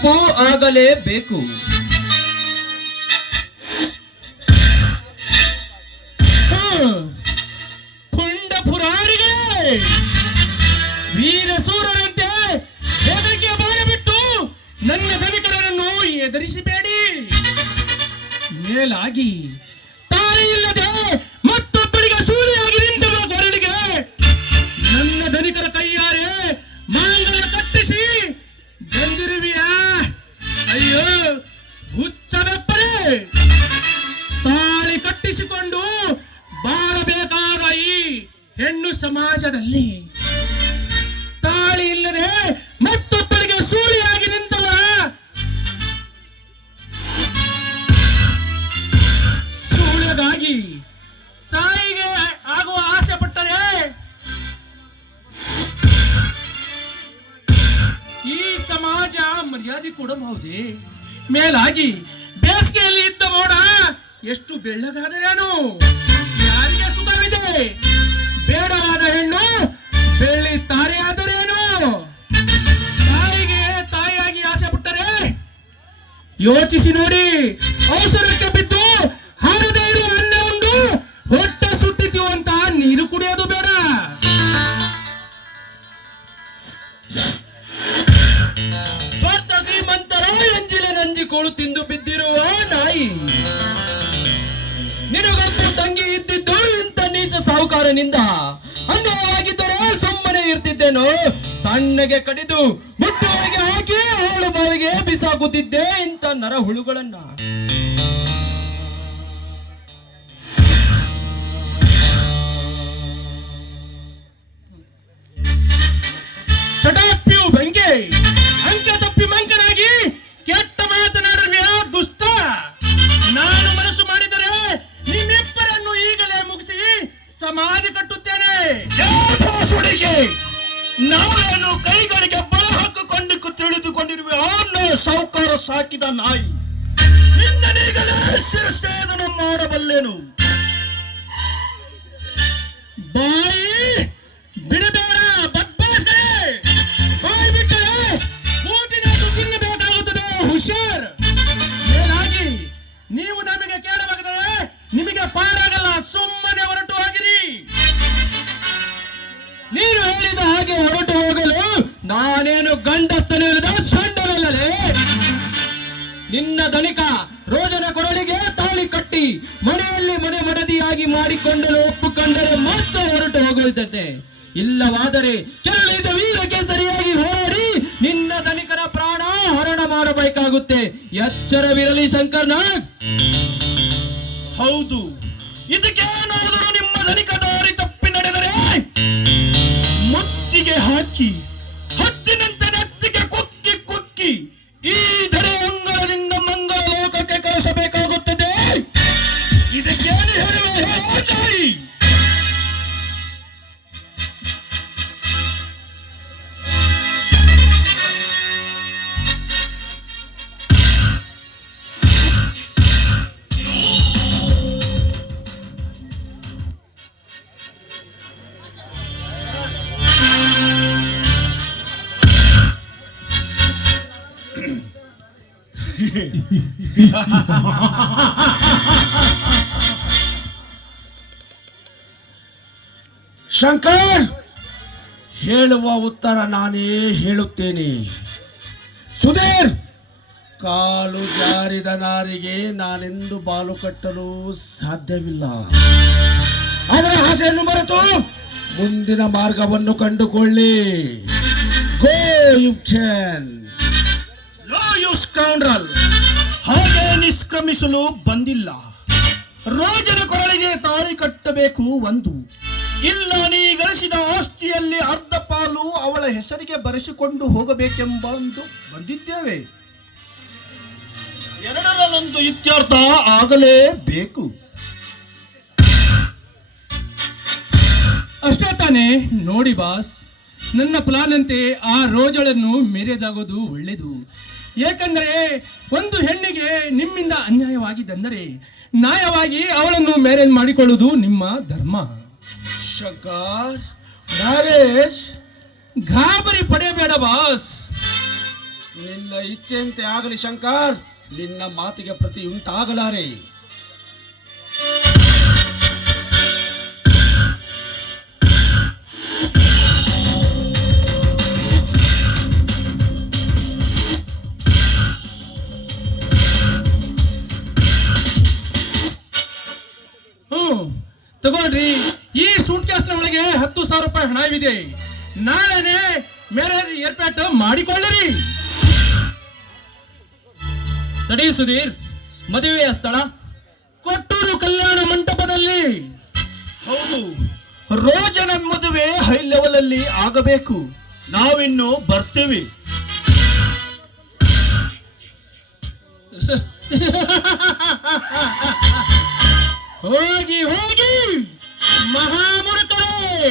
ತೀರ್ಪು ಆಗಲೇಬೇಕು. ಪುಂಡ ಪುರಾಣಿಗೆ ವೀರಸೂರರಂತೆ ಹೆದರಿಕೆ ಬಾಳಬಿಟ್ಟು ನನ್ನ ಧನಿಕರನ್ನು ಎದುರಿಸಬೇಡಿ. ಮೇಲಾಗಿ ತಾಯಿ ಇಲ್ಲದೆ ಮತ್ತೊಬ್ಬರಿಗೆ ಸೂರ್ಯಾಗಿ ನಿಂತ ಕೊರಳಿಗೆ ನನ್ನ ಧನಿಕರ ಕೈಯಾರೆ ಮಾಂಗಲ್ಯ ಕಟ್ಟಿಸಿ ಬಂದಿರುವಿಯ. ಅಯ್ಯೋ ಹುಚ್ಚವೆಪ್ಪರೆ, ತಾಳಿ ಕಟ್ಟಿಸಿಕೊಂಡು ಬಾಳಬೇಕಾದ ಈ ಹೆಣ್ಣು ಸಮಾಜದಲ್ಲಿ ತಾಳಿ ಇಲ್ಲದೆ ಮತ್ತೊಬ್ಬರಿಗೆ ಸೂಳಿಯಾಗಿ ನಿಂತವ ಸೂಳೆಗಾಗಿ ತಾಯಿಗೆ ಆಗುವ ಆಸೆ ಪಟ್ಟರೆ ಈ ಸಮಾಜ ಮರ್ಯಾದೆ ಕೊಡಬಹುದೇ? ಮೇಲಾಗಿ ಬೇಸಿಗೆಯಲ್ಲಿ ಇದ್ದ ಮೋಡ ಎಷ್ಟು ಬೆಳ್ಳಗಾದರೇನು, ಯಾರಿಗೆ ಸುಖವಿದೆ? ಬೇಡವಾದ ಹೆಣ್ಣು ಬೆಳ್ಳಿ ತಾರೆ ಆದರೇನು? ತಾಯಿಗೆ ತಾಯಿಯಾಗಿ ಆಸೆ ಪಟ್ಟರೆ ಯೋಚಿಸಿ ನೋಡಿ. ಅವಸರಕ್ಕೆ ಬಿದ್ದು ಹಾರದೇ ಇರುವ ಅನ್ನ ಉಂಡು ಹೊಟ್ಟೆ ಸುಟ್ಟಿತು ಅಂತ ನೀರು ಕುಡಿಯೋದು ಬೇಡ. ಸ್ವಾರ್ಥ ಶ್ರೀಮಂತರ ಎಂಜಿಲೆ ನಂಜಿಕೋಳು ತಿಂದು ಬಿದ್ದಿರುವ ನಾಯಿ, ನಿನಗೊಬ್ಬ ತಂಗಿ ಇದ್ದಿದ್ದು ಇಂಥ ನೀಚ ಸಾಹುಕಾರನಿಂದ. ಅನ್ಯವಾಗಿದ್ದರೆ ಸುಮ್ಮನೆ ಇರ್ತಿದ್ದೇನೋ, ಸಣ್ಣಗೆ ಕಡಿದು ಮುಟ್ಟುವರೆಗೆ ಹಾಕಿ ಅವಳು ಬಾವಿಗೆ ಬಿಸಾಕುತ್ತಿದ್ದೆ ಇಂಥ ನರ ಹುಳುಗಳನ್ನ. ಸಡಾಪ್ಯು ಬೆಂಕಿ ಅಂಕ ತಪ್ಪಿ ಮಂಕನಾಗಿ ಕೆಟ್ಟ ಮಾತನಾಡುವ ದುಷ್ಟ. ನಾನು ಮನಸ್ಸು ಮಾಡಿದರೆ ನಿಮ್ಮಿಬ್ಬರನ್ನು ಈಗಲೇ ಮುಗಿಸಿ ಸಮಾಧಿ ಕಟ್ಟುತ್ತೇನೆ. ನಾವೇನು ಕೈಗಳಿಗೆ ಬಳ ಹಾಕಿಕೊಂಡು ತಿಳಿದುಕೊಂಡಿರುವ ಸಾಹುಕಾರ ಸಾಕಿದ ನಾಯಿ, ನಿನ್ನನೀಗಲೇ ಶಿರಚ್ಛೇದನ ಮಾಡಬಲ್ಲೆನು. ಬಾಯಿ ಬಿಡಬೇಡ ಬದ್ಮಾಸ್ಗಳೇ, ಬಾಯಿ ಬಿಟ್ಟರೆ ಕೂಟಿನಾದ್ರು ತಿನ್ನಬೇಕಾಗುತ್ತದೆ. ಹುಷಾರ್. ಮೇಲಾಗಿ ನೀವು ನಮಗೆ ಕೇಳಬೇಕಾದರೆ ನಿಮಗೆ ಪಾರಾಗಲ್ಲ. ಸುಮ್ಮನೆ ಹೊರಟು ಹೋಗಿರಿ. ನೀನು ಹೇಳಿದ ಹಾಗೆ ಹೊರಟು ಹೋಗಲು ನಾನೇನು ಗಂಡಸ್ತನಿಲ್ಲದ ಸಣ್ಣನಲ್ಲಲೇ. ನಿನ್ನ ಧನಿಕ ರೋಜನ ಕೊರಳಿಗೆ ತಾಳಿ ಕಟ್ಟಿ ಮನೆಯಲ್ಲಿ ಮನೆ ಮಡದಿಯಾಗಿ ಮಾಡಿಕೊಂಡಲು ಒಪ್ಪುಕೊಂಡರೆ ಮತ್ತೆ ಹೊರಟು ಹೋಗುತ್ತದೆ. ಇಲ್ಲವಾದರೆ ಕೆರಳಿದ ವೀರಕ್ಕೆ ಸರಿಯಾಗಿ ಹೋರಾಡಿ ನಿನ್ನ ಧನಿಕರ ಪ್ರಾಣ ಹರಣ ಮಾಡಬೇಕಾಗುತ್ತೆ. ಎಚ್ಚರವಿರಲಿ ಶಂಕರ್ನಾಗ್. ಹೌದು, ಇದಕ್ಕೇನಾದರೂ ನಿಮ್ಮ ಧನಿಕ ದಾರಿ ತಪ್ಪಿ ನಡೆದರೆ ಮುತ್ತಿಗೆ ಹಾಕಿ ಹತ್ತಿನಂತೆ ನೆತ್ತಿಗೆ ಕುಕ್ಕಿ ಕುಕ್ಕಿ ಈ ಧರೆ ಅಂಗಳದಿಂದ ಮಂಗಳ ಲೋಕಕ್ಕೆ ಕಳಿಸಬೇಕಾಗುತ್ತದೆ. ಇದಕ್ಕೇನು ಹೇಳುವೆ ತಾಯಿ? ಶಂಕರ್, ಹೇಳುವ ಉತ್ತರ ನಾನೇ ಹೇಳುತ್ತೇನೆ. ಸುಧೀರ್, ಕಾಲು ಜಾರಿದ ನಾರಿಗೆ ನಾನೆಂದು ಬಾಲು ಕಟ್ಟಲು ಸಾಧ್ಯವಿಲ್ಲ. ಅದರ ಆಸೆಯನ್ನು ಮರೆತು ಮುಂದಿನ ಮಾರ್ಗವನ್ನು ಕಂಡುಕೊಳ್ಳಿ. Go you can. No you scoundrel. ಹಾಗೆ ನಿಷ್ಕ್ರಮಿಸಲು ಬಂದಿಲ್ಲ. ರೋಜನ ಕೊರಳಿಗೆ ತಾಳಿ ಕಟ್ಟಬೇಕು ಒಂದು. ಇಲ್ಲ, ನೀ ಗಳಿಸಿದ ಆಸ್ತಿಯಲ್ಲಿ ಅರ್ಧ ಪಾಲು ಅವಳ ಹೆಸರಿಗೆ ಬರೆಸಿಕೊಂಡು ಹೋಗಬೇಕೆಂಬ ಬಂದಿದ್ದೇವೆ. ಎರಡರಲ್ಲೊಂದು ಇತ್ಯರ್ಥ ಆಗಲೇಬೇಕು. ಅಷ್ಟೇ ತಾನೇ? ನೋಡಿ ಬಾಸ್, ನನ್ನ ಪ್ಲಾನ್ ಅಂತೆ ಆ ರೋಜಳನ್ನು ಮ್ಯಾರೇಜ್ ಆಗೋದು ಒಳ್ಳೇದು. ಏಕೆಂದರೆ ಒಂದು ಹೆಣ್ಣಿಗೆ ನಿಮ್ಮಿಂದ ಅನ್ಯಾಯವಾಗಿದ್ದರೆ ನ್ಯಾಯವಾಗಿ ಅವಳನ್ನು ಮ್ಯಾರೇಜ್ ಮಾಡಿಕೊಳ್ಳುವುದು ನಿಮ್ಮ ಧರ್ಮ. ಶಂಕರ್, ಮ್ಯಾರೇಜ್ ಗಾಬರಿ ಪಡೆಯಬೇಡ ಬಾಸ್. ನಿನ್ನ ಇಚ್ಛೆಯಂತೆ ಆಗಲಿ ಶಂಕರ್, ನಿನ್ನ ಮಾತಿಗೆ ಪ್ರತಿ ಉಂಟಾಗಲಾರೆ. ತಗೊಳ್ರಿ, ಈ ಸೂಟ್ ಕೇಸ್ನ ಒಳಗೆ 10,000 ರೂಪಾಯಿ ಹಣವಿದೆ. ನಾಳೆನೆ ಮ್ಯಾರೇಜ್ ಏರ್ಪಾಟ್ ಮಾಡಿಕೊಳ್ಳಿರಿ. ತಡಿ ಸುಧೀರ್, ಮದುವೆಯ ಸ್ಥಳ ಕೊಟ್ಟೂರು ಕಲ್ಯಾಣ ಮಂಟಪದಲ್ಲಿ. ಹೌದು, ರೋಜನ ಮದುವೆ ಹೈ ಲೆವೆಲ್ ಅಲ್ಲಿ ಆಗಬೇಕು. ನಾವಿನ್ನು ಬರ್ತೀವಿ. ಹೋಗಿ ಹೋಗಿ ಮಹಾಮೂರ್ಖರೇ,